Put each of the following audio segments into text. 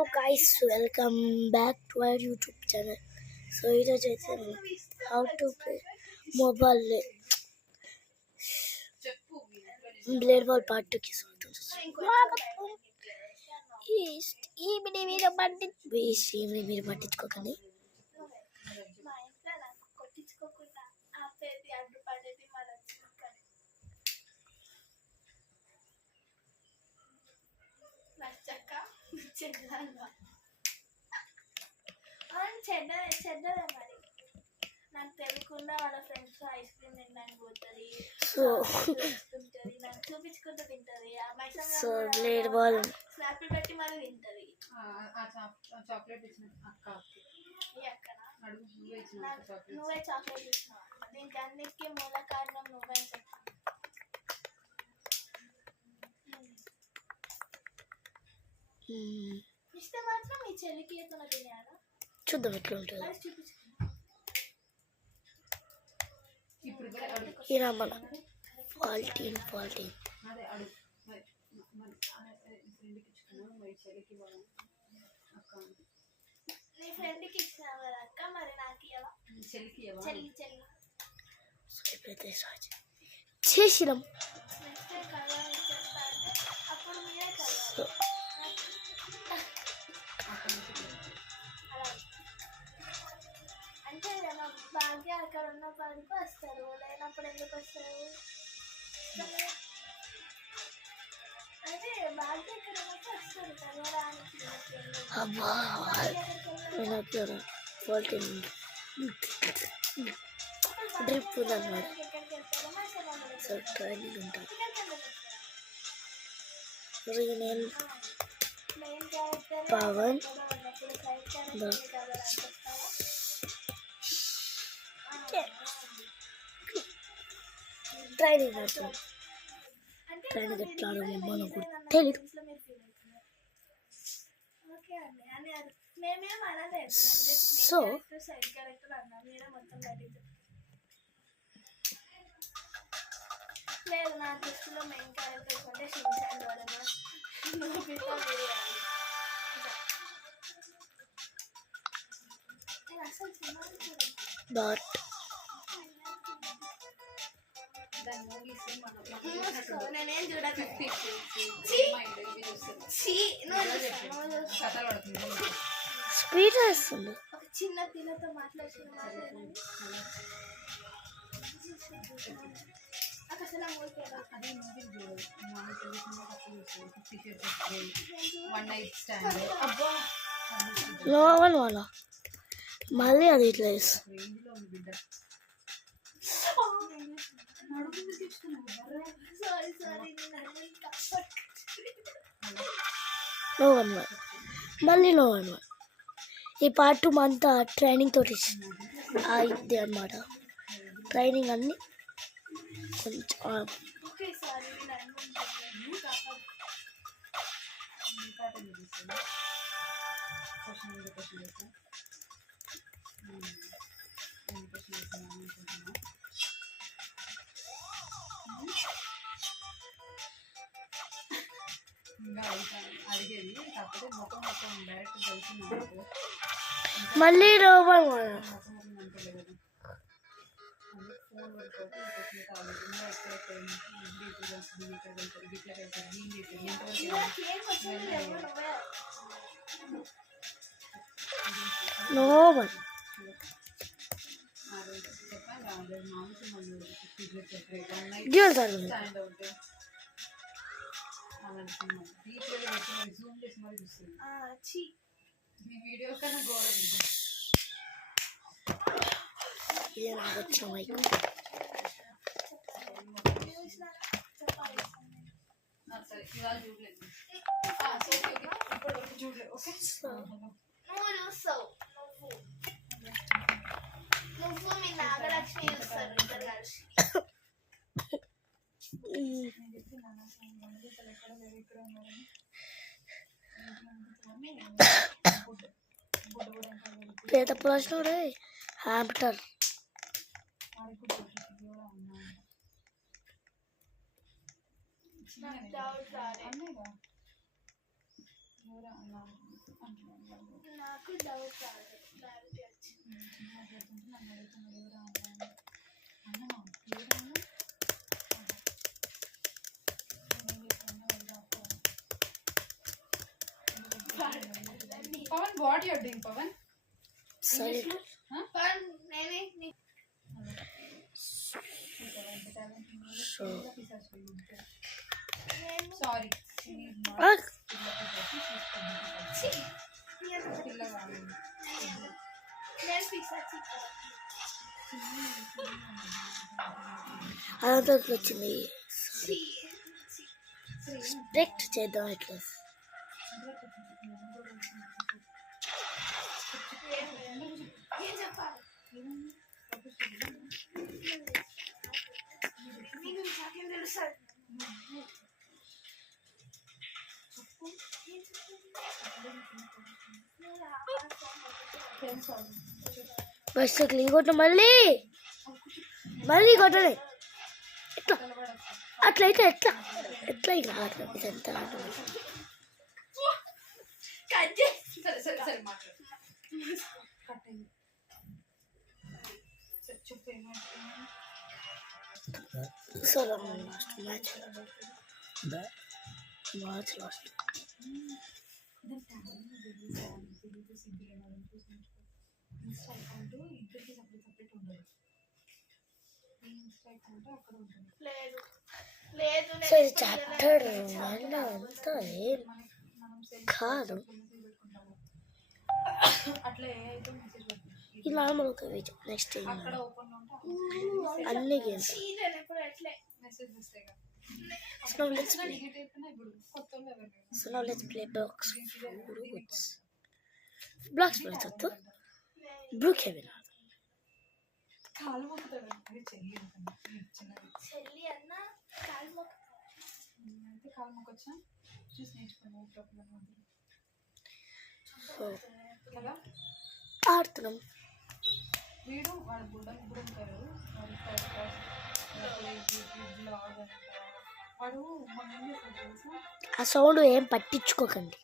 Hello guys, welcome back to our YouTube channel. So ఈరోజు అయితే how to play mobile blade ball part 2 కి స్వాగతం. ఈమెని మీరు పట్టించుకోకండి. చెడ్డదే మరి నాకు తెలియకుండా వాళ్ళ ఫ్రెండ్స్ ఐస్ క్రీమ్ తినడానికి పోతుంది. సో నాకు చూపించుకుంటూ తింటది. సో బ్లేడ్ బాల్ స్నాప్లు పెట్టి మరి తింటది. చాక్లెట్ ఇచ్చిన అక్క నువ్వే చాక్లెట్ ఇచ్చినావు. దీనికి అన్నిటికీ మూల కారణం నువ్వే చెప్పు. ఇస్తే మాత్రం మీ చెల్లికి ఎత్తున తినేయాలా? చూద్దాం ఎట్లా ఉంటుంది. ఇప్పుడు మన ఫాల్టీన్ నీ ఫ్రెండ్కి ఇచ్చినావు కదా అక్క, మరి నాకు ఇవ్వవా? చెల్లి చేసినాం. నెక్స్ట్ టైం కలర్ ఇచ్చేస్తా అంటే అప్పుడు మీరే కలర్ అంటే భాగ్య అక్కడ ఉన్నప్పుడు వస్తారు, లేనప్పుడు ఎందుకు వస్తారు? అంటే భాగ్య ఎక్కడ ఉన్నప్పుడు వస్తారు కలవడానికి. డ్రిప్ ఉందన్నమాట. సో ట్రైనింగ్ ఉంటుంది. నేను పవన్ ట్రైనింగ్ ఆడుతున్నాం. ట్రైనింగ్ ఎట్లా ఆడమో మనకు తెలీదు. సో లేదు నా దృష్టిలో మెయిన్ క్యారెక్టర్స్ అంటే షిన్చాన్, డోరేమోన్, నోబితా, బిర్యానీ. అసలు బట్ నేనేం చూడదు. స్పీడ్ వేస్తుంది. ఒక చిన్న పిల్లతో మాట్లాడుతున్నాను. మళ్ళీ అది ఇట్లా వేస్తుంది. మళ్ళీ ఈ పార్ట్ 2 అంతా ట్రైనింగ్ తోటి ఇది అన్నమాట. ట్రైనింగ్ అన్ని కొంచెం మళ్ళీ నువ్వు మీ నాగలక్ష్మి చూస్తారు ఇద్దరు కలిసి. పేద ప్రశ్న హ్యామ్టర్ Pawan, what you are doing, Pawan? సరే Huh? పవన్ నేనే సో Sorry. నేను పిసాచి అదంతా వచ్చింది స్ప్రెక్ట్ చేద్దాం ఇట్లా ఏం చెప్పాలి నీకు నాకేం తెలుస్తుంది ఫస్ట్ క్లీ కొట్ట మళ్ళీ మళ్ళీ కొట్టలే ఎట్లా అట్లయితే ఎట్లా ఎట్లా ఇంకా అట్లా ఇదంతా సరే మాట్లాడు. కట్ అయింది. సరే చెప్పు ఏమంటున్నావు? So last match last Insta account ఇద్దరికి సపరేట్ ఉండదు. ఇన్స్టా అకౌంట్ అక్కడ ఉంటుంది. లేదు లేదు సో ఇది చాప్టర్ వన్ అంతా ఏం కాదు అట్లా ఏ అయితే మెసేజ్ పెడుతుంది. ఇది నార్మల్గా నెక్స్ట్ ఏం అక్కడ ఓపెన్ ఉంటే అన్ని గేమ్స్ సీరియల్ ఎప్పుడు ఎట్లే మెసేజ్ వస్తాయి కదా. సో లెట్స్ ప్లే డిలీట్ అయిపోయినా ఇప్పుడు కొత్త వాళ్ళు ఎవరు లేరు. So now let's play blocks fruits blocks fruits వద్దు బ్రూక్ హెవెన్ కాలు మొక్కుతాడు అంటే చెల్లి ఉంటుంది చిన్నది. చెల్లి అన్న కాలు మొక్క అయితే కాలు మొక్కొచ్చా చూసి నేర్చుకున్నాను సో కదా. ఆడుతున్నాం వీడు వాడు బుడంకారు వాడు మొన్న ఏం చేస్తాడు తెలుసా? ఆ సౌండ్ ఏం పట్టించుకోకండి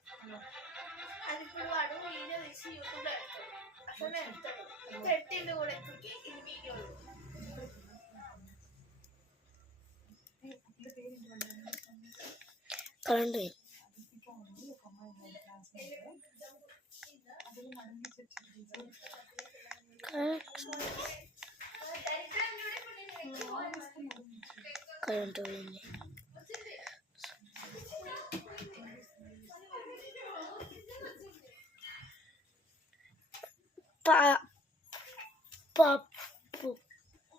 అది ఇప్పుడు వాడు వీడియో తీసి యూట్యూబ్లో పెడతాడు అట్లనే పెడతాడు పెట్టిండు కూడా ఇప్పటికి ఇది వీడియోలు కరెంట్ ఇంకా ఉంది ఒక అమ్మాయి క్లాస్మేట్ అది మనం కరెంట్ పోయింది పప్పు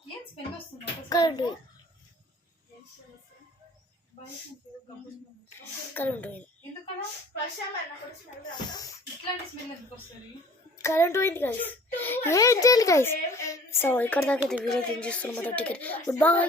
ఏం స్మెల్ వస్తుంది కరెంట్ బయట కరెంట్ పోయింది ఎందుకలా వర్షం అన్నప్పుడు స్మెల్ రాదా ఇట్లాంటి స్మెల్ ఎందుకు వస్తుంది? కరెంట్ పోయింది గైస్ ఏం చేయాలి గైస్ సో ఇక్కడ దాకా అయితే వీడియో ఏం చేస్తున్నాం టికెట్ గుడ్ బాయ్.